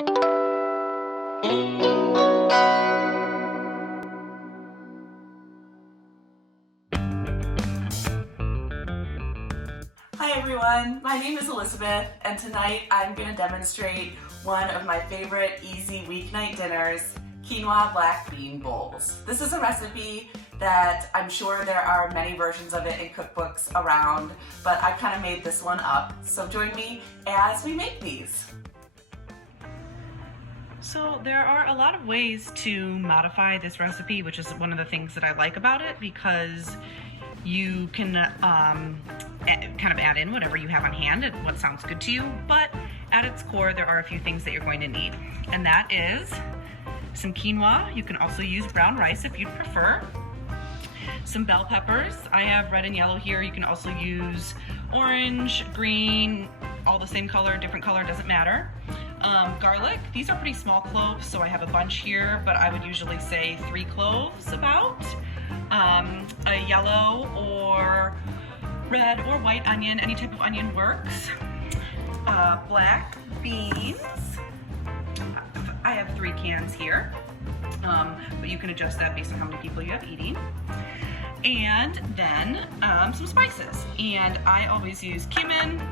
Hi everyone, my name is Elizabeth, and tonight I'm going to demonstrate one of my favorite easy weeknight dinners, quinoa black bean bowls. This is a recipe that I'm sure there are many versions of it in cookbooks around, but I kind of made this one up. So join me as we make these. So there are a lot of ways to modify this recipe, which is one of the things that I like about it, because you can kind of add in whatever you have on hand and what sounds good to you, but at its core there are a few things that you're going to need, and that is some quinoa. You can also use brown rice if you'd prefer. Some bell peppers. I have red and yellow here. You can also use orange, green, all the same color, different color, doesn't matter. Garlic. These are pretty small cloves, so I have a bunch here, but I would usually say 3 cloves about. A yellow or red or white onion, any type of onion works. Black beans. I have 3 cans here, but you can adjust that based on how many people you have eating. And then some spices. And I always use cumin,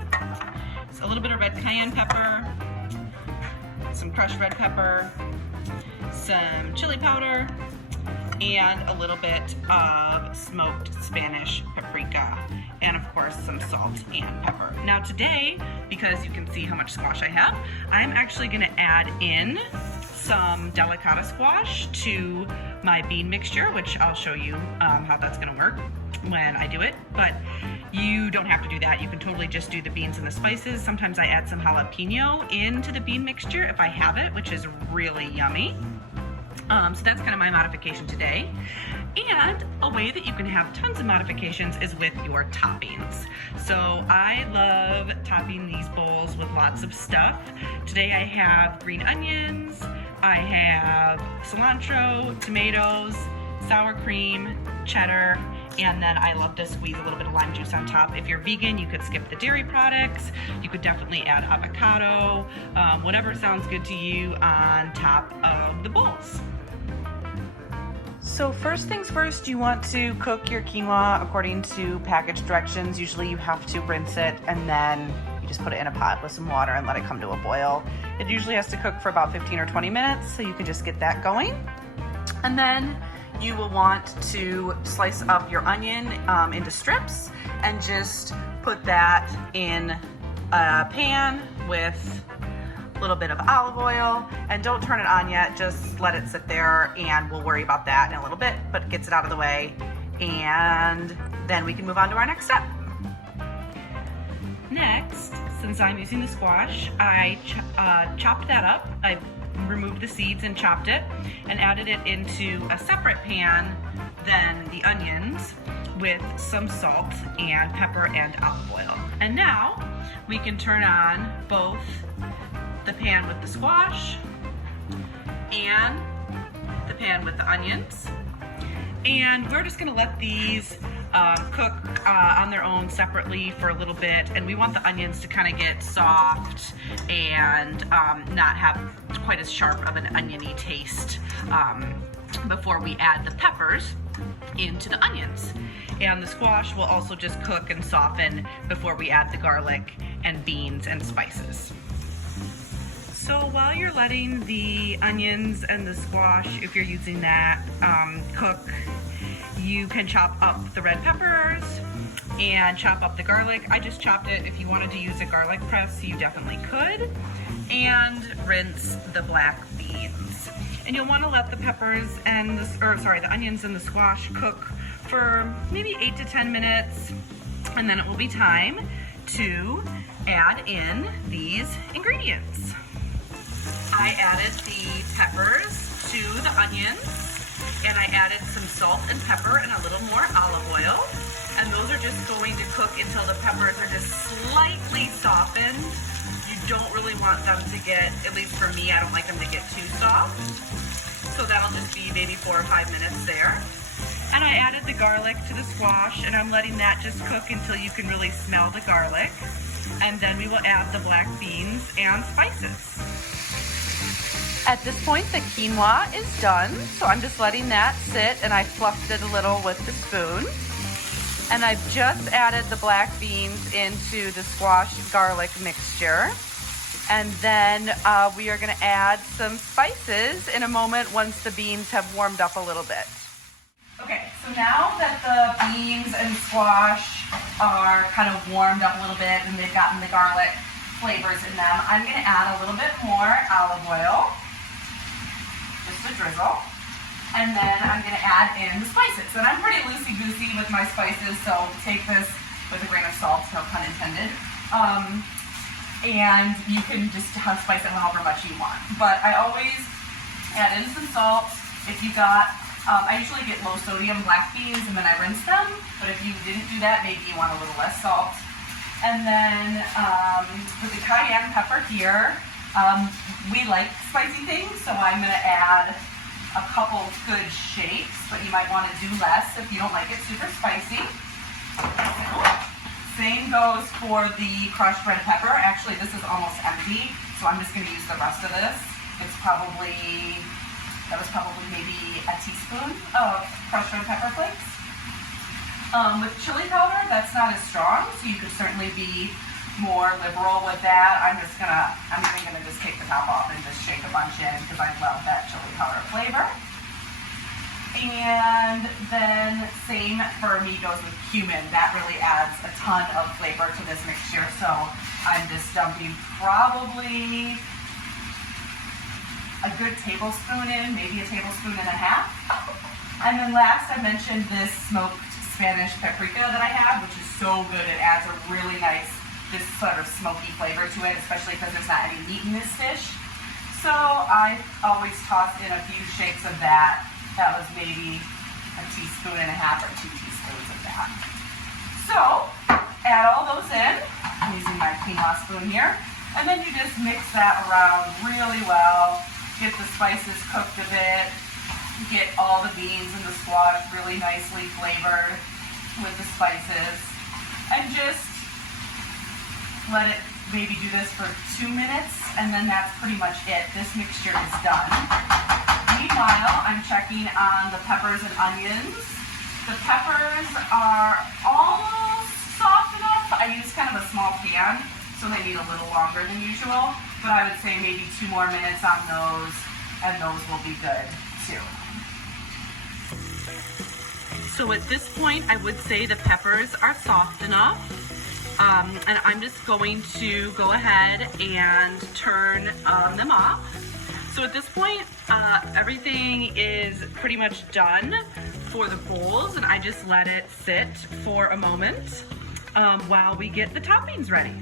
a little bit of red cayenne pepper, some crushed red pepper, some chili powder, and a little bit of smoked Spanish paprika, and of course some salt and pepper. Now today, because you can see how much squash I have, I'm actually going to add in some delicata squash to my bean mixture, which I'll show you how that's going to work when I do it, but you don't have to do that. You can totally just do the beans and the spices. Sometimes I add some jalapeno into the bean mixture if I have it, which is really yummy. So that's kind of my modification today. And a way that you can have tons of modifications is with your toppings. So I love topping these bowls with lots of stuff. Today I have green onions, I have cilantro, tomatoes, sour cream, cheddar, and then I love to squeeze a little bit of lime juice on top. If you're vegan, you could skip the dairy products. You could definitely add avocado, whatever sounds good to you on top of the bowls. So first things first, you want to cook your quinoa according to package directions. Usually you have to rinse it and then you just put it in a pot with some water and let it come to a boil. It usually has to cook for about 15 or 20 minutes, so you can just get that going. And then you will want to slice up your onion into strips and just put that in a pan with a little bit of olive oil, and don't turn it on yet, just let it sit there and we'll worry about that in a little bit, but it gets it out of the way, and then we can move on to our next step. Next, since I'm using the squash, I chopped that up. I removed the seeds and chopped it and added it into a separate pan than the onions with some salt and pepper and olive oil. And now we can turn on both the pan with the squash and the pan with the onions, and we're just going to let these cook on their own separately for a little bit, and we want the onions to kind of get soft and not have quite as sharp of an oniony taste before we add the peppers into the onions. And the squash will also just cook and soften before we add the garlic and beans and spices. So while you're letting the onions and the squash, if you're using that, cook, you can chop up the red peppers and chop up the garlic. I just chopped it. If you wanted to use a garlic press, you definitely could. And rinse the black beans. And you'll want to let the peppers and the onions and the squash cook for maybe 8 to 10 minutes, and then it will be time to add in these ingredients. I added the peppers to the onions, and I added some salt and pepper and a little more olive oil, and those are just going to cook until the peppers are just slightly softened. You don't really want them to get, at least for me, I don't like them to get too soft, so that'll just be maybe 4 or 5 minutes there. And I added the garlic to the squash, and I'm letting that just cook until you can really smell the garlic, and then we will add the black beans and spices. At this point, the quinoa is done, so I'm just letting that sit, and I fluffed it a little with the spoon. And I've just added the black beans into the squash garlic mixture. And then we are gonna add some spices in a moment once the beans have warmed up a little bit. Okay, so now that the beans and squash are kind of warmed up a little bit and they've gotten the garlic flavors in them, I'm gonna add a little bit more olive oil, just a drizzle. And then I'm gonna add in the spices. And I'm pretty loosey-goosey with my spices, so take this with a grain of salt, no pun intended. And you can just spice it however much you want. But I always add in some salt. If you got, I usually get low sodium black beans and then I rinse them. But if you didn't do that, maybe you want a little less salt. And then with the cayenne pepper here, we like spicy things, so I'm gonna add a couple good shakes, but you might want to do less if you don't like it super spicy. Same goes for the crushed red pepper. Actually, this is almost empty, so I'm just going to use the rest of this. That was probably maybe a teaspoon of crushed red pepper flakes. With chili powder, that's not as strong, so you could certainly be more liberal with that. I'm even gonna just take the top off and just shake a bunch in because I love that chili powder flavor. And then same for me goes with cumin. That really adds a ton of flavor to this mixture. So I'm just dumping probably a good tablespoon in, maybe a tablespoon and a half. And then last I mentioned this smoked Spanish paprika that I have, which is so good. It adds a really nice, this sort of smoky flavor to it, especially because there's not any meat in this dish. So I always toss in a few shakes of that. That was maybe a teaspoon and a half or 2 teaspoons of that. So add all those in. I'm using my quinoa spoon here. And then you just mix that around really well. Get the spices cooked a bit. Get all the beans and the squash really nicely flavored with the spices. And just let it maybe do this for 2 minutes, and then that's pretty much it. This mixture is done. Meanwhile, I'm checking on the peppers and onions. The peppers are almost soft enough. I use kind of a small pan, so they need a little longer than usual, but I would say maybe 2 more minutes on those, and those will be good too. So at this point, I would say the peppers are soft enough. And I'm just going to go ahead and turn them off. So at this point, everything is pretty much done for the bowls, and I just let it sit for a moment while we get the toppings ready.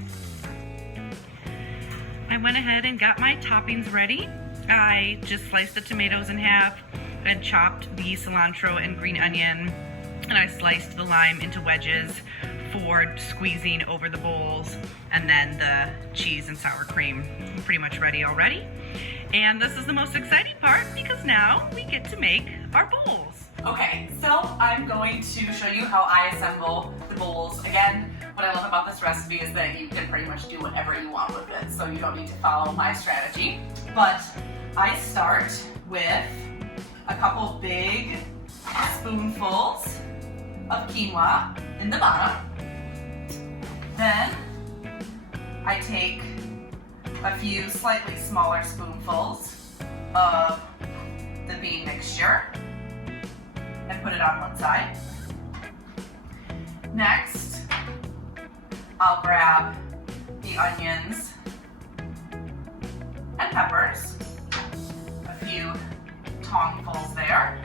I went ahead and got my toppings ready. I just sliced the tomatoes in half and chopped the cilantro and green onion, and I sliced the lime into wedges for squeezing over the bowls, and then the cheese and sour cream pretty much ready already. And this is the most exciting part because now we get to make our bowls. Okay, so I'm going to show you how I assemble the bowls. Again, what I love about this recipe is that you can pretty much do whatever you want with it, so you don't need to follow my strategy. But I start with a couple big spoonfuls of quinoa in the bottom. Then I take a few slightly smaller spoonfuls of the bean mixture and put it on one side. Next, I'll grab the onions and peppers, a few tonguefuls there,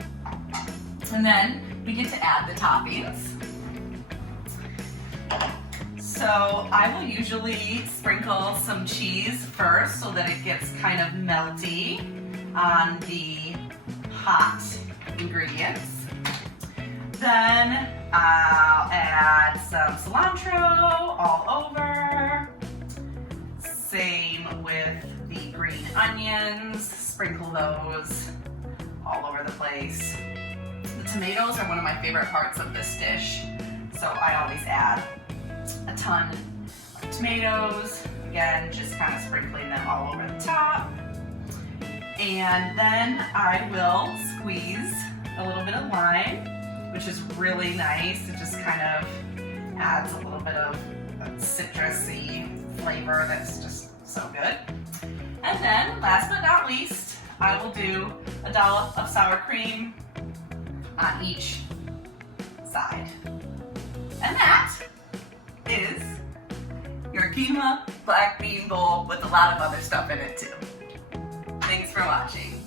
and then we get to add the toppings. So I will usually sprinkle some cheese first so that it gets kind of melty on the hot ingredients. Then I'll add some cilantro all over. Same with the green onions, sprinkle those all over the place. The tomatoes are one of my favorite parts of this dish, so I always add a ton of tomatoes. Again, just kind of sprinkling them all over the top. And then I will squeeze a little bit of lime, which is really nice. It just kind of adds a little bit of a citrusy flavor that's just so good. And then, last but not least, I will do a dollop of sour cream on each side. And that is your quinoa black bean bowl with a lot of other stuff in it too. Thanks for watching.